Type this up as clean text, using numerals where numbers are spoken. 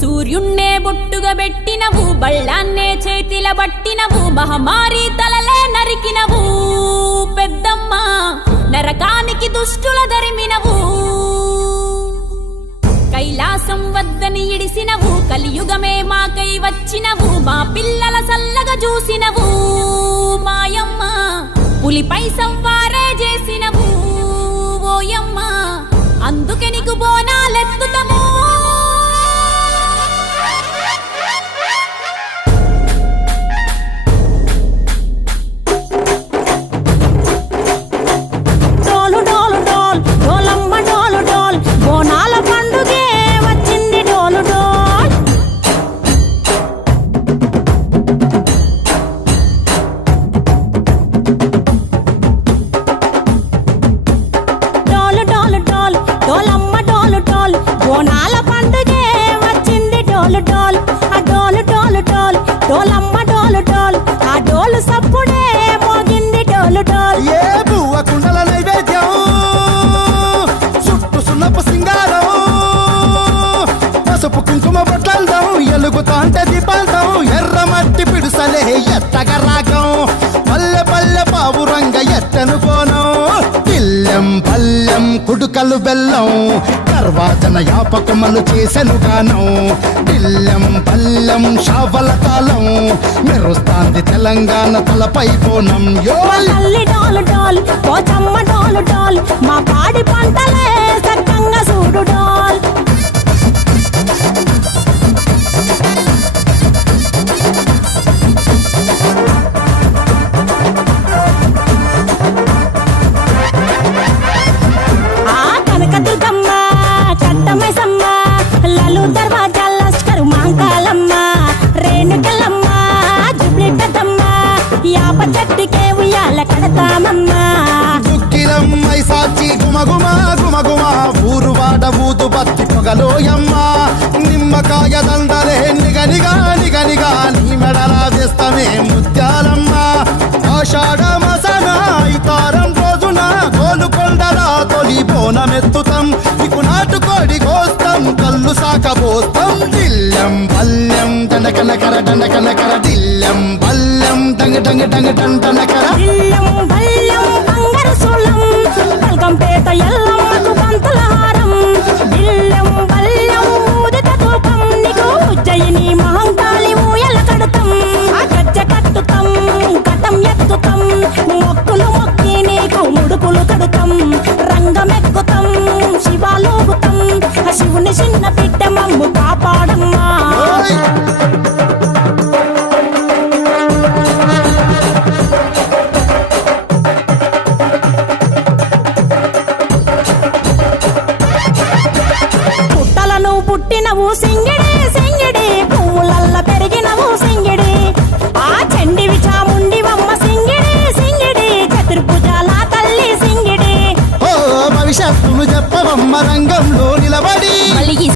సూర్యున్నే బొట్టుగా పెట్టినవు, బళ్ళాన్నే చేతిల పట్టినవు, మహమారి తలలే నరికినవు పెద్దమ్మ, నరకానికి దుష్టుల ధరిమినవు. కైలాసం వద్దని ఇడిసినవు, కలియుగమే మాకై వచ్చినవు, మా పిల్లల సల్లగా చూసినవు మాయమ్మ, పులిపై సవ్వారే చేసినవు ఓయమ్మ, అందుకే నీకు బోనాలెత్తుతము. ఎలుగుతాంటే దీపాంతం ఎర్రమట్టి పిడుసలే ఎత్తగ రాగం, పల్లె పల్లె పావురంగ ఎత్తను పోనం, పిల్లెం పల్లెం కుడుకలు బెల్లం, తర్వాతన యాపకమలు చేసెను గానం, పిల్లెం పల్లెం షావల కాలం, మెరుస్తాంది తెలంగాణ తలపై పోనం. మా పాడి పంటలే సక్కంగా చూడు డాల్. దుక్కిలమ్మై సాచి గుమగుమ గుమగుమ, ఊరు వాడ ఊదు బత్తి పొగలోయమ్మ, నిమ్మకాయ దండలే నిగనిగా నిగనిగా, నీ మెడలా వేస్తమే ముత్యాలమ్మ, ఆషాఢ మసన ఇతారం రోజున గోలుకొండలా తొలి బోనమెత్తుతాం, నీకు నాటుకోడి కోస్తాం, కళ్ళు సాకబోస్తాం, దిల్లెం పల్లెం దండకనకర దండకనకర, దిల్లెం పల్లెం డంగ డంగ డంగ డండనకర, పేట ఎల్లమ్మకు పంతుల హారం, బిల్లం బల్లం ఊదిత ధూపం, నీకు ఉజ్జయిని మహంకాళి ఊయల కడుతాం, గజ్జ కట్టుతాం కటం ఎత్తుతాం, మొక్కులు మొక్కి నీకు ముడుపులు కడుతాం, రంగమెక్కుతాం శివాలోగుతాం, శివుని చిన్న బిడ్డ మమ్ము కాపాడమ్మా. పుట్టినవు సింగిడేసి